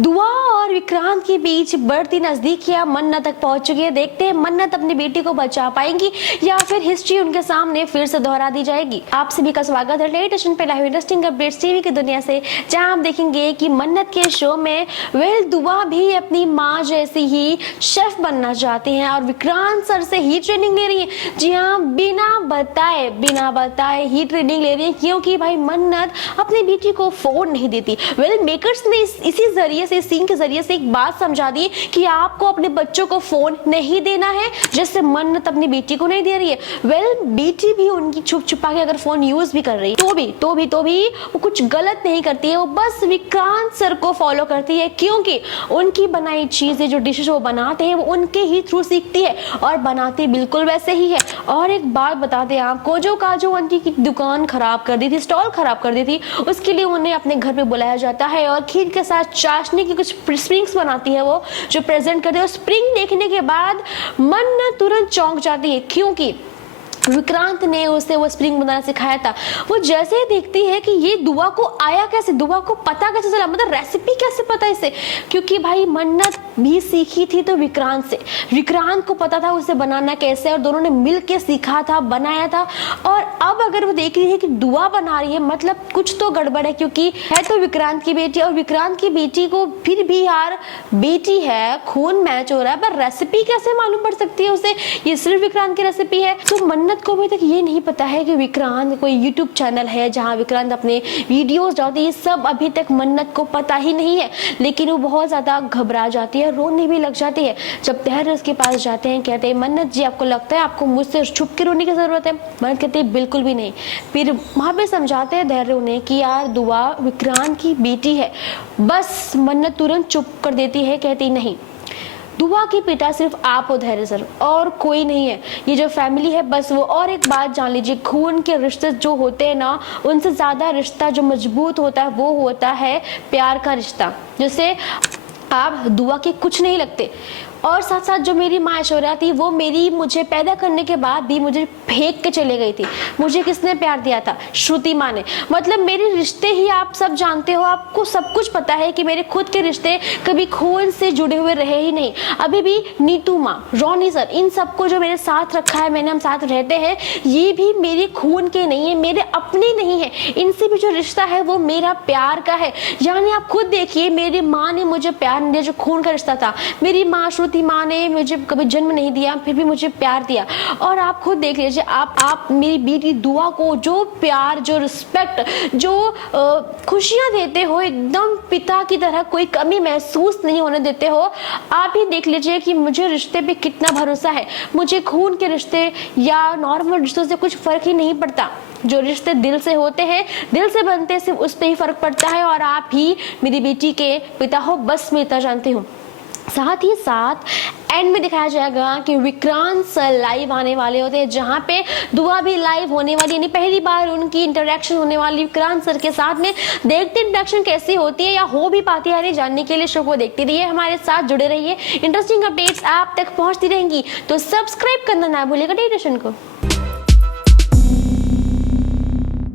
दुआ और विक्रांत के बीच बढ़ती नजदीकियां मन्नत तक पहुंच चुकी है। देखते हैं मन्नत अपनी बेटी को बचा पाएंगी या फिर हिस्ट्री उनके सामने फिर से दोहरा दी जाएगी। आप सभी का स्वागत है टेलीविजन पे लाइव इंटरेस्टिंग अपडेट्स टीवी की दुनिया से, जहां आप देखेंगे कि मन्नत के शो में दुआ भी अपनी माँ जैसी ही शेफ बनना चाहती हैं और विक्रांत सर से ही ट्रेनिंग ले रही है। जी हाँ, बिना बताए ही ट्रेनिंग ले रही है, क्योंकि भाई मन्नत अपनी बेटी को फोन नहीं देती। मेकर्स ने इसी जरिए से, सीन के जरिए से एक बात समझा दी कि आपको अपने बच्चों को फोन नहीं देना है, जैसे मन्नत अपनी बेटी को नहीं दे रही है। बेटी भी उनकी छुप छुपा के अगर फोन यूज भी कर रही है तो भी वो कुछ गलत नहीं करती है, वो बस विक्रांत सर को फॉलो करती है, क्योंकि उनकी बनाई चीजें, जो डिशेस वो बनाते हैं, वो उनके ही थ्रू सीखती है और बनाती बिल्कुल वैसे ही है। और एक बात बता दें आपको, जो काजू आंटी की दुकान खराब कर दी थी, स्टॉल खराब कर दी थी, उसके लिए उन्हें अपने घर पे बुलाया जाता है और खीर के साथ चाशनी की कुछ स्प्रिंग्स बनाती है, वो जो प्रेजेंट करती है। स्प्रिंग देखने के बाद मन्नत तुरंत चौंक जाती है, क्योंकि विक्रांत ने उसे वो स्प्रिंग बनाना सिखाया था। वो जैसे ही देखती है कि ये दुआ को आया कैसे, दुआ को पता कैसे चला, मतलब रेसिपी कैसे पता इसे, क्योंकि भाई मन्नत भी सीखी थी तो विक्रांत से, विक्रांत को पता था उसे बनाना कैसे और दोनों ने मिल के सीखा था, बनाया था। और अब अगर वो देख रही है कि दुआ बना रही है, मतलब कुछ तो गड़बड़ है, क्योंकि है तो विक्रांत की बेटी और विक्रांत की बेटी को फिर भी यार बेटी है, खून मैच हो रहा है, पर रेसिपी कैसे मालूम पड़ सकती है उसे, ये सिर्फ विक्रांत की रेसिपी है। तो मन्नत को अभी तक ये नहीं पता है कि विक्रांत कोई यूट्यूब चैनल है जहां विक्रांत अपने वीडियोस डालते, ये सब अभी तक मन्नत को पता ही नहीं है। लेकिन वो बहुत ज्यादा घबरा जाती है, रोने भी लग जाती है। जब धैर्य उसके पास जाते हैं, कहते हैं मन्नत जी, आपको लगता है आपको मुझसे छुप के रोने की जरूरत है? मन्नत कहती है बिल्कुल भी नहीं। फिर वहां पे समझाते हैं धैर्य उन्हें कि यार दुआ विक्रांत की बेटी है। बस मन्नत तुरंत चुप कर देती है, कहती नहीं, दुआ के पिता सिर्फ आप हो धैर्य सर, और कोई नहीं है, ये जो फैमिली है बस वो। और एक बात जान लीजिए, खून के रिश्ते जो होते हैं ना, उनसे ज्यादा रिश्ता जो मजबूत होता है वो होता है प्यार का रिश्ता। जैसे आप दुआ के कुछ नहीं लगते, और साथ साथ जो मेरी माँ ऐश्वर्या थी, वो मुझे पैदा करने के बाद भी मुझे फेंक के चले गई थी। मुझे किसने प्यार दिया था? श्रुति माँ ने। मतलब मेरे रिश्ते ही आप सब जानते हो, आपको सब कुछ पता है कि मेरे खुद के रिश्ते कभी खून से जुड़े हुए रहे ही नहीं। अभी भी नीतू माँ, रोनी सर, इन सबको जो मेरे साथ रखा है, मैंने हम साथ रहते हैं, ये भी मेरे खून के नहीं है, मेरे अपने नहीं है। इनसे भी जो रिश्ता है वो मेरा प्यार का है। यानी आप खुद देखिए, मेरी माँ ने मुझे प्यार नहीं दिया, जो खून का रिश्ता था। मेरी माँ माँ ने मुझे कभी जन्म नहीं दिया, फिर भी मुझे प्यार दिया। और आप खुद देख लीजिए, आप मेरी बेटी दुआ को जो प्यार, जो रिस्पेक्ट, जो खुशियां देते हो, एकदम पिता की तरह कोई कमी महसूस नहीं होने देते हो। आप ही देख लीजिए कि मुझे रिश्ते पे कितना भरोसा है। मुझे खून के रिश्ते या नॉर्मल रिश्तों से कुछ फर्क ही नहीं पड़ता। जो रिश्ते दिल से होते हैं, दिल से बनते हैं, सिर्फ उस पर ही फर्क पड़ता है। और आप ही मेरी बेटी के पिता हो, बस मैं इतना जानती हूँ। साथ ही साथ एंड में दिखाया जाएगा कि विक्रांत सर लाइव आने वाले होते हैं, जहां पे दुआ भी लाइव होने वाली, यानी पहली बार उनकी इंटरेक्शन होने वाली विक्रांत सर के साथ में। देखते इंटरेक्शन कैसी होती है या हो भी पाती है, जानने के लिए शो को देखते रहिए, हमारे साथ जुड़े रहिए। इंटरेस्टिंग अपडेट्स आप तक पहुंचती रहेंगी, तो सब्सक्राइब करना ना भूलिएगा टेलीविजन को।